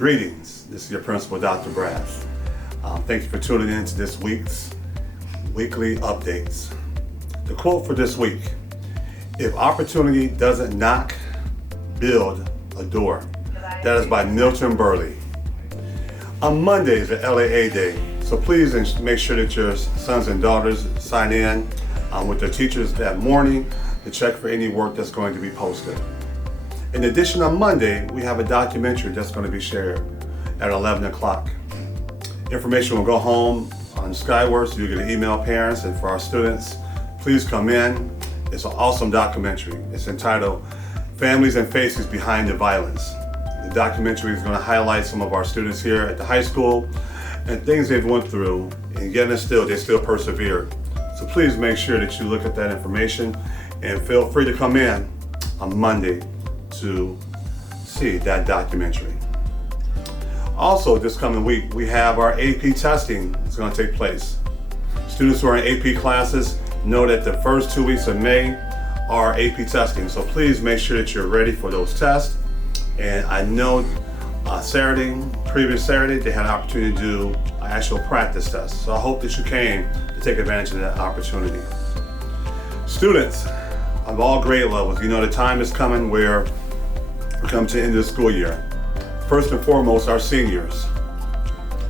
Greetings, this is your principal, Dr. Brass. Thank you for tuning in to this week's weekly updates. The quote for this week: if opportunity doesn't knock, build a door. That is by Milton Burley. On Monday is the LAA Day, so please make sure that your sons and daughters sign in with their teachers that morning to check for any work that's going to be posted. In addition, on Monday, we have a documentary that's going to be shared at 11 o'clock. Information will go home on Skyward, so you get an email parents, and for our students, please come in. It's an awesome documentary. It's entitled Families and Faces Behind the Violence. The documentary is going to highlight some of our students here at the high school and things they've went through, and yet they still persevered. So please make sure that you look at that information and feel free to come in on Monday to see that documentary. Also, this coming week, we have our AP testing that's going to take place. Students who are in AP classes know that the first 2 weeks of May are AP testing, so please make sure that you're ready for those tests. And I know previous Saturday, they had an opportunity to do an actual practice test. So I hope that you came to take advantage of that opportunity. Students of all grade levels, you know the time is coming where we come to the end of the school year. First and foremost, our seniors.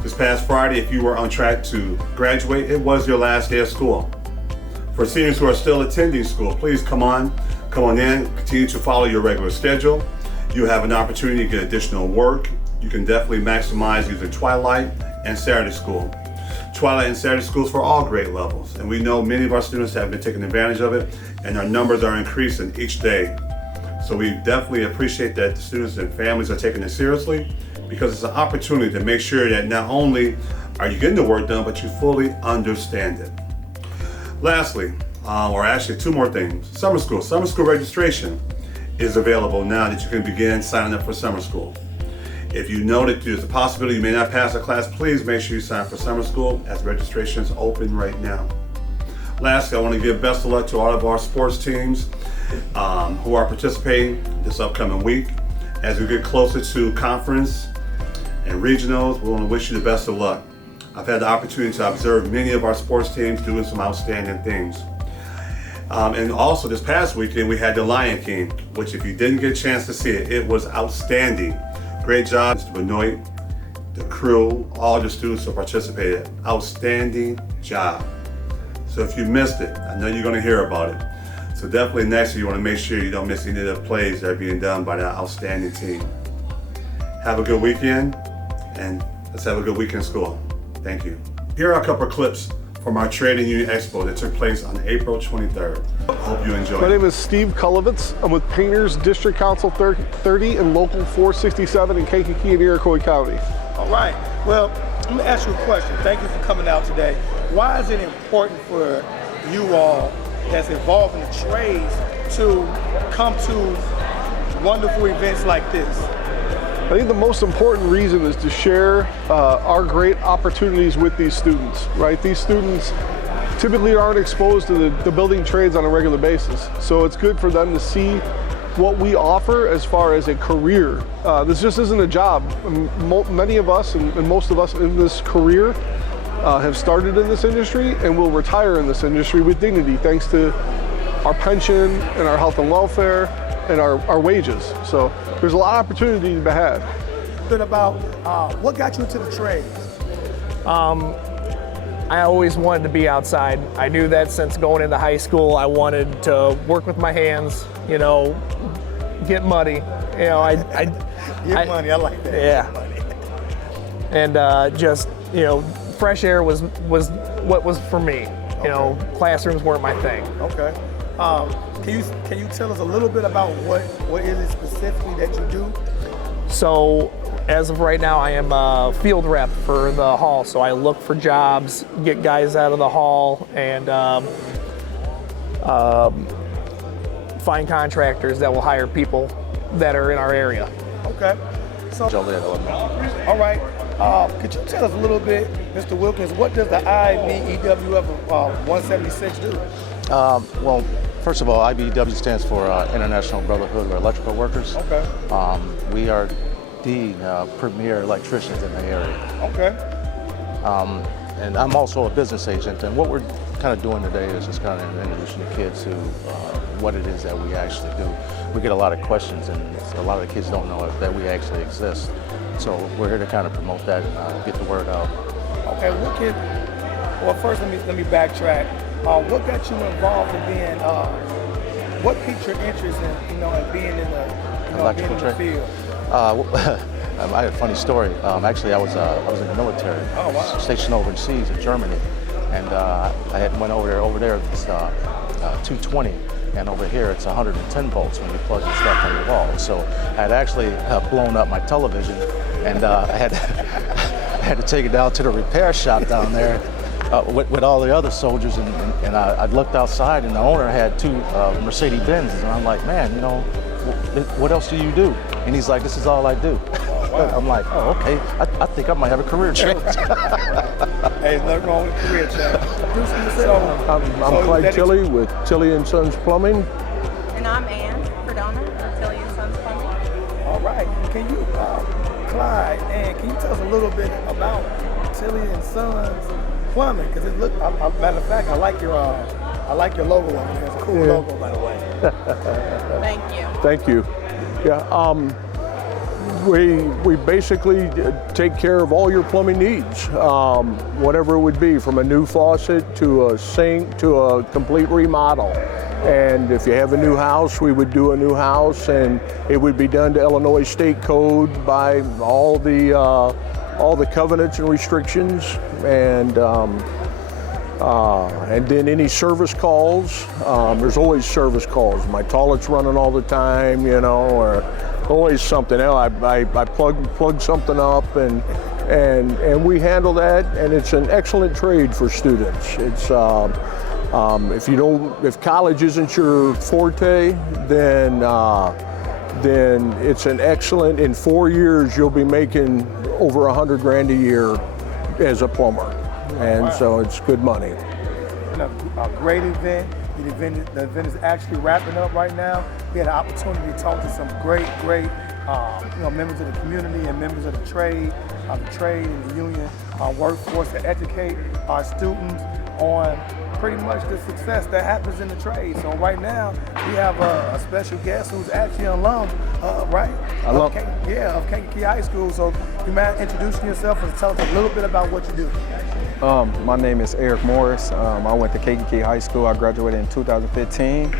This past Friday, if you were on track to graduate, it was your last day of school. For seniors who are still attending school, please come on in, continue to follow your regular schedule. You have an opportunity to get additional work. You can definitely maximize using Twilight and Saturday School. Twilight and Saturday Schools for all grade levels, and we know many of our students have been taking advantage of it, and our numbers are increasing each day. So we definitely appreciate that the students and families are taking it seriously, because it's an opportunity to make sure that not only are you getting the work done, but you fully understand it. Lastly, or actually two more things. Summer school. Summer school registration is available now that you can begin signing up for summer school. If you know that there's a possibility you may not pass a class, please make sure you sign up for summer school, as registration is open right now. Lastly, I want to give best of luck to all of our sports teams who are participating this upcoming week. As we get closer to conference and regionals, we want to wish you the best of luck. I've had the opportunity to observe many of our sports teams doing some outstanding things. And also this past weekend, we had the Lion King, which if you didn't get a chance to see it, it was outstanding. Great job, Mr. Benoit, the crew, all the students who participated. Outstanding job. So if you missed it, I know you're going to hear about it. So definitely next year you want to make sure you don't miss any of the plays that are being done by that outstanding team. Have a good weekend, and let's have a good week in school. Thank you. Here are a couple of clips from our Trade and Union Expo that took place on April 23rd. Hope you enjoy. My name is Steve Kulovitz. I'm with Painters District Council 30 and Local 467 in Kankakee and Iroquois County. All right. Well, let me ask you a question. Thank you for coming out today. Why is it important for you all that's involved in the trades to come to wonderful events like this? I think the most important reason is to share our great opportunities with these students, right? These students typically aren't exposed to the building trades on a regular basis. So it's good for them to see what we offer as far as a career. This just isn't a job. Many of us and most of us in this career have started in this industry and will retire in this industry with dignity, thanks to our pension and our health and welfare and our wages. So there's a lot of opportunity to be had. Good about what got you into the trades? I always wanted to be outside. I knew that since going into high school. I wanted to work with my hands, get muddy. Get money, I like that. Yeah. And just, fresh air was what was for me. Okay. Classrooms weren't my thing. Okay. Can you tell us a little bit about what is it specifically that you do? So as of right now, I am a field rep for the hall. So I look for jobs, get guys out of the hall, and find contractors that will hire people that are in our area. Okay. So, all right. Could you tell us a little bit, Mr. Wilkins, what does the IBEWF 176 do? Well, first of all, IBEW stands for International Brotherhood of Electrical Workers. Okay. We are the premier electricians in the area. Okay. And I'm also a business agent, and what we're kind of doing today is just kind of introducing the kids to what it is that we actually do. We get a lot of questions, and a lot of the kids don't know that we actually exist. So we're here to kind of promote that, get the word out. Okay, well, first let me backtrack. What got you involved in being, what piqued your interest in, in being in the field? I had a funny story. Actually, I was in the military. Oh, wow. Stationed overseas in Germany, and I had went over there. It's 220, and over here it's 110 volts when you plug the stuff on the wall. So I had actually blown up my television, and I had to take it down to the repair shop down there with all the other soldiers, and I looked outside, and the owner had two Mercedes Benzes, and I'm like, man, what else do you do? And he's like, this is all I do. I'm like, oh, okay. I think I might have a career change. Hey, there's nothing wrong with career change. I'm Clyde Tilley with Tilley & Sons Plumbing. And I'm Ann Cardona with Tilley & Sons Plumbing. All right. Can you, Clyde, and can you tell us a little bit about Tilley & Sons Plumbing? Because it look, matter of fact, I like your logo on it. It's a cool logo, by the way. Thank you. Thank you. Yeah. We basically take care of all your plumbing needs, whatever it would be, from a new faucet to a sink to a complete remodel. And if you have a new house, we would do a new house, and it would be done to Illinois State Code by all the covenants and restrictions, and then any service calls. There's always service calls. My toilet's running all the time, or always something. I plug something up, and we handle that, and it's an excellent trade for students. It's if college isn't your forte, then it's an excellent. In 4 years, you'll be making over $100,000 a year as a plumber, and so it's good money. And a great event. The event is actually wrapping up right now. We had an opportunity to talk to some great members of the community and members of the trade and the union workforce to educate our students on pretty much the success that happens in the trade. So right now we have a special guest who's actually an alum, right? Of Kankakee High School. So you mind introducing yourself and tell us a little bit about what you do. My name is Eric Morris. I went to Kankakee High School. I graduated in 2015.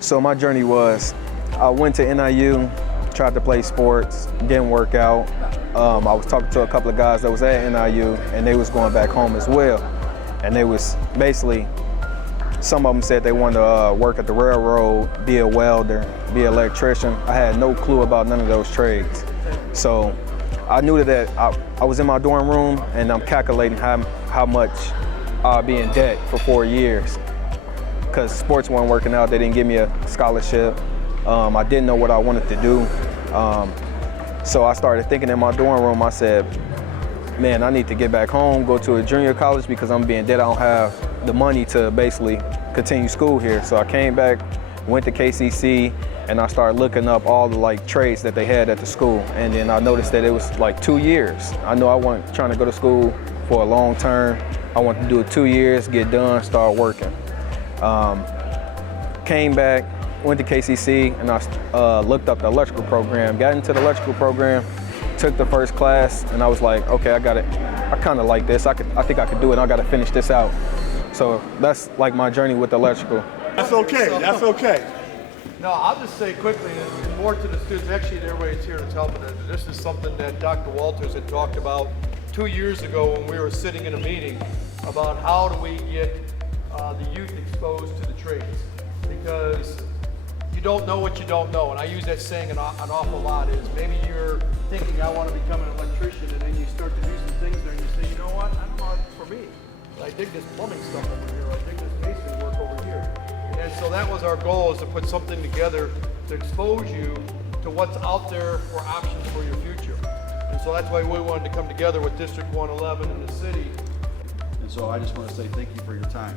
So my journey was, I went to NIU, tried to play sports, didn't work out. I was talking to a couple of guys that was at NIU, and they was going back home as well. And they was basically, some of them said they wanted to work at the railroad, be a welder, be an electrician. I had no clue about none of those trades. So I knew that I was in my dorm room, and I'm calculating how much I'll be in debt for 4 years. Because sports weren't working out, they didn't give me a scholarship. I didn't know what I wanted to do. So I started thinking in my dorm room, I said, man, I need to get back home, go to a junior college because I'm being dead. I don't have the money to basically continue school here. So I came back, went to KCC, and I started looking up all the trades that they had at the school. And then I noticed that it was 2 years. I know I wasn't trying to go to school for a long term. I wanted to do it 2 years, get done, start working. Came back, went to KCC, and I looked up the electrical program, got into the electrical program, took the first class, and I was like, okay, I kind of like this. I think I could do it, and I got to finish this out. So that's my journey with electrical. That's okay, that's okay. No, I'll just say quickly, and more to the students, actually everybody's here to tell me that this is something that Dr. Walters had talked about 2 years ago when we were sitting in a meeting about how do we get the youth exposed to the trades, because you don't know what you don't know, and I use that saying an awful lot. Is maybe you're thinking I want to become an electrician, and then you start to do some things there, and you say, you know what, I don't know it's for me. I dig this plumbing stuff over here, I dig this masonry work over here. And so that was our goal, is to put something together to expose you to what's out there for options for your future. And so that's why we wanted to come together with District 111 in the city. And so I just want to say thank you for your time.